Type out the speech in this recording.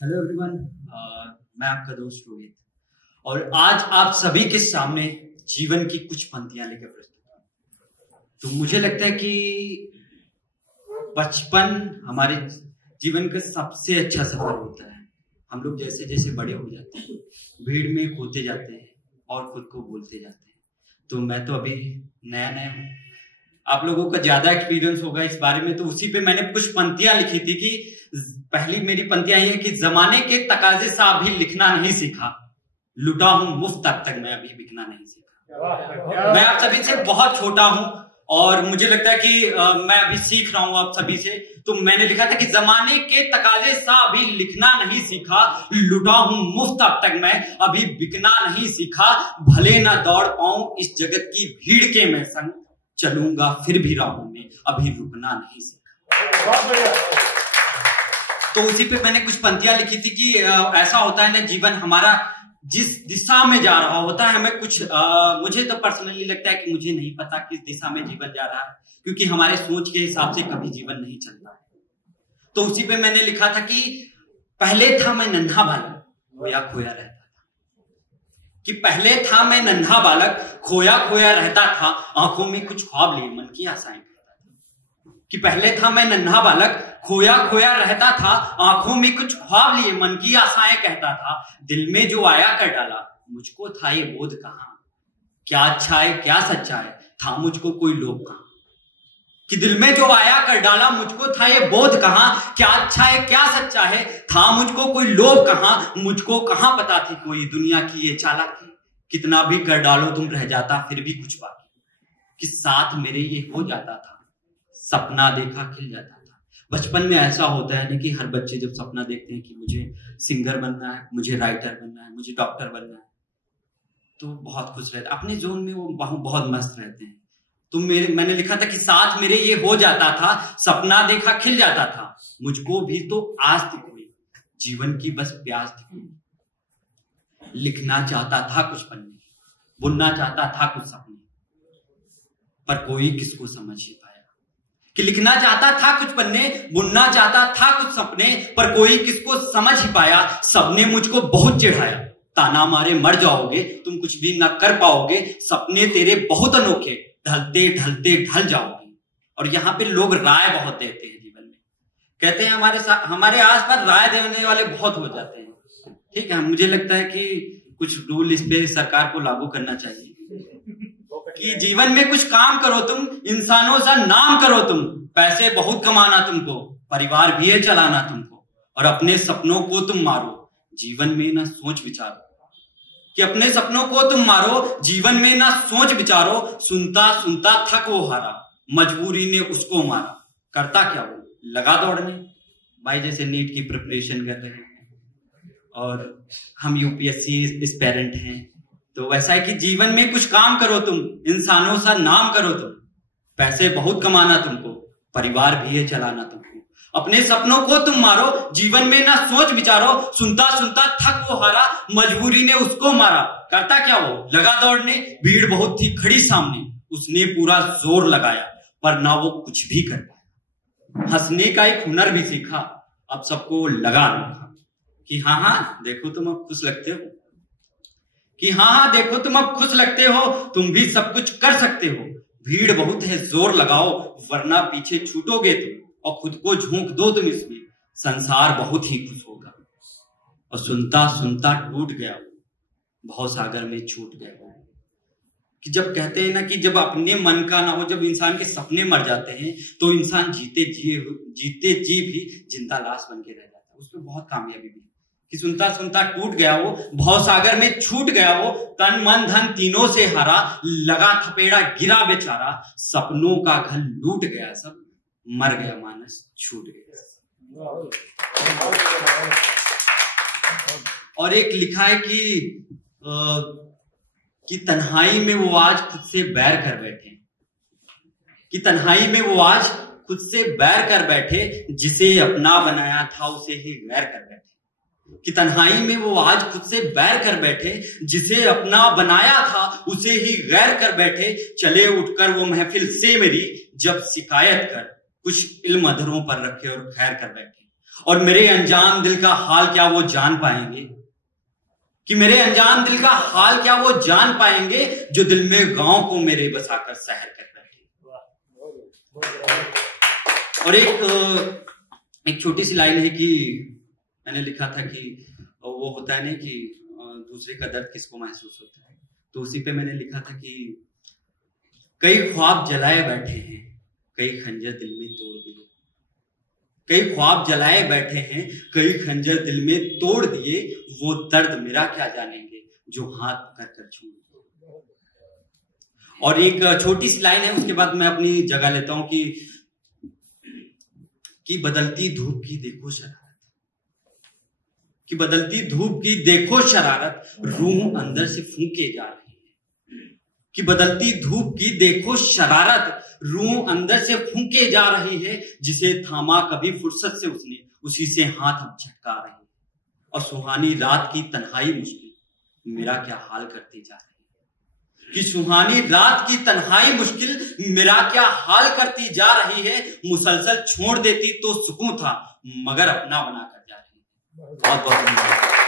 Hello everyone, मैं आपका दोस्त रोहित और आज आप सभी के सामने जीवन की कुछ पंक्तियां लेकर प्रस्तुत हूं। तो मुझे लगता है कि बचपन हमारे जीवन का सबसे अच्छा सफर होता है। हम लोग जैसे जैसे बड़े हो जाते हैं, भीड़ में खोते जाते हैं और खुद को भूलते जाते हैं। तो मैं तो अभी नया नया हूँ, आप लोगों का ज्यादा एक्सपीरियंस होगा इस बारे में। तो उसी पे मैंने कुछ पंक्तियां लिखी थी कि पहली मेरी पंक्तियां ये कि जमाने के तकाजे से अभी लिखना नहीं सीखा, लुटा हूं मुफ्त अब तक मैं अभी बिकना नहीं सीखा। मैं आप सभी से बहुत छोटा हूं और मुझे लगता है कि मैं अभी सीख रहा हूं आप सभी से। तो मैंने लिखा था कि जमाने के तकाजे से अभी लिखना नहीं सीखा, लुटा हूं मुफ्त अब तक मैं अभी बिकना नहीं सीखा। भले ना दौड़ पाऊं इस जगत की भीड़ के मैं संग, चलूंगा फिर भी राहों में अभी रुकना नहीं सीखा। तो उसी पे मैंने कुछ पंक्तियां लिखी थी कि ऐसा होता है ना, जीवन हमारा जिस दिशा में जा रहा होता है, हमें कुछ मुझे तो पर्सनली लगता है कि मुझे नहीं पता किस दिशा में जीवन जा रहा है, क्योंकि हमारे सोच के हिसाब से कभी जीवन नहीं चलता है। तो उसी पे मैंने लिखा था कि पहले था मैं नन्हा बालक खोया खोया रहता था, कि पहले था मैं नन्हा बालक खोया खोया रहता था, आंखों में कुछ ख्वाब लिए मन की आशाएं करता था। कि पहले था मैं नन्हा बालक खोया खोया रहता था, आंखों में कुछ ख्वाब लिए मन की आशाएं कहता था। दिल में जो आया कर डाला मुझको था ये बोध कहां, क्या अच्छा है क्या सच्चा है था मुझको कोई लोभ कहां। कि दिल में जो आया कर डाला मुझको था ये बोध कहां, क्या अच्छा है क्या सच्चा है था मुझको कोई लोभ कहां। मुझको कहां पता थी कोई दुनिया की ये चालाकी, कितना भी कर डालो तुम रह जाता फिर भी कुछ बाकी। कि साथ मेरे ये हो जाता था, सपना देखा खिल जाता था। बचपन में ऐसा होता है ना कि हर बच्चे जब सपना देखते हैं कि मुझे सिंगर बनना है, मुझे राइटर बनना है, मुझे डॉक्टर बनना है, तो बहुत खुश रहते, अपने जोन में वो बहुत मस्त रहते हैं। तो मैंने लिखा था कि साथ मेरे ये हो जाता था, सपना देखा खिल जाता था। मुझको भी तो आस थी कोई, जीवन की बस प्यास थी कोई। लिखना चाहता था कुछ पन्ने, बुनना चाहता था कुछ सपने, पर कोई किसको समझ ही पाया। कि लिखना चाहता था कुछ पन्ने, बुनना चाहता था कुछ सपने, पर कोई किसको समझ ही पाया। सबने मुझको बहुत चिढ़ाया, ताना मारे मर जाओगे तुम कुछ भी न कर पाओगे, सपने तेरे बहुत अनोखे ढलते ढलते ढल जाओगे। और यहाँ पे लोग राय बहुत देते हैं जीवन में, कहते हैं हमारे आसपास राय देने वाले बहुत हो जाते हैं। ठीक है, मुझे लगता है कि कुछ रूल इस पे सरकार को लागू करना चाहिए कि जीवन में कुछ काम करो तुम, इंसानों सा नाम करो तुम, पैसे बहुत कमाना तुमको, परिवार भी है चलाना तुमको, और अपने सपनों को तुम मारो जीवन में ना सोच विचारो। कि अपने सपनों को तुम मारो जीवन में ना सोच विचारो। सुनता सुनता थक वो हारा, मजबूरी ने उसको मारा, करता क्या वो लगा दौड़ने। भाई जैसे नीट की प्रिपरेशन कर रहे हैं और हम यूपीएससी एस्पिरेंट हैं, तो वैसा है कि जीवन में कुछ काम करो तुम, इंसानों सा नाम करो तुम, पैसे बहुत कमाना तुमको, परिवार भी है चलाना तुमको। अपने सपनों को तुम मारो जीवन में ना सोच विचारो। सुनता सुनता थक वो हारा, मजबूरी ने उसको मारा, करता क्या वो लगा दौड़ने। भीड़ बहुत थी खड़ी सामने, उसने पूरा जोर लगाया, पर ना वो कुछ भी कर पाया। हंसने का एक हुनर भी सीखा, अब सबको लगा रखा कि हाँ देखो तुम अब खुश लगते हो, कि हाँ देखो तुम अब खुश लगते हो, तुम भी सब कुछ कर सकते हो। भीड़ बहुत है जोर लगाओ, वरना पीछे छूटोगे तुम, और खुद को झोंक दो तुम इसमें, संसार बहुत ही खुश होगा। और सुनता सुनता टूट गया वो, भाव सागर में छूट गया वो। कि जब कहते हैं ना कि जब अपने मन का ना हो, जब इंसान के सपने मर जाते हैं, तो इंसान जीते जी भी जिंदा लाश बन के रह जाता है। उसमें बहुत कामयाबी भी कि सुनता सुनता टूट गया वो, भाव सागर में छूट गया वो, तन मन धन तीनों से हारा, लगा थपेड़ा गिरा बेचारा, सपनों का घर लूट गया सब, मर गया मानस छूट गया। और एक लिखा है कि तन्हाई में वो आज खुद से बैर कर बैठे, कि तन्हाई में वो आज खुद से बैर कर बैठे, जिसे अपना बनाया था उसे ही गैर कर बैठे। कि तन्हाई में वो आज खुद से बैर कर बैठे, जिसे अपना बनाया था उसे ही गैर कर बैठे। चले उठकर वो महफिल से मेरी, जब शिकायत कर कुछ इल्म अधरों पर रखे और खैर कर बैठे। और मेरे अनजान दिल का हाल क्या वो जान पाएंगे? कि मेरे अनजान दिल का हाल क्या वो जान पाएंगे, जो दिल में गांव को मेरे बसाकर शहर कर बैठे। और एक छोटी सी लाइन है कि मैंने लिखा था कि वो होता है ना कि दूसरे का दर्द किसको महसूस होता है, तो उसी पे मैंने लिखा था कि कई ख्वाब जलाए बैठे हैं, कई खंजर दिल में तोड़ दिए। कई ख्वाब जलाए बैठे हैं, कई खंजर दिल में तोड़ दिए। वो दर्द मेरा क्या जानेंगे, जो हाथ पकड़ कर छोड़ दिए। और एक छोटी सी लाइन है, उसके बाद मैं अपनी जगह लेता हूं कि बदलती धूप की देखो शरारत, कि बदलती धूप की देखो शरारत, रूह अंदर से फूंके जा रही है। कि बदलती धूप की देखो शरारत, रूह अंदर से फूंके जा रही है। जिसे थामा कभी फुर्सत से उसने, उसी से हाथ अब झटका रही है। और सुहानी रात की तन्हाई मुश्किल मेरा क्या हाल करती जा रही है। कि सुहानी रात की तन्हाई मुश्किल मेरा क्या हाल करती जा रही है। मुसलसल छोड़ देती तो सुकून था, मगर अपना बनाकर जा रही है। बहुत बहुत धन्यवाद।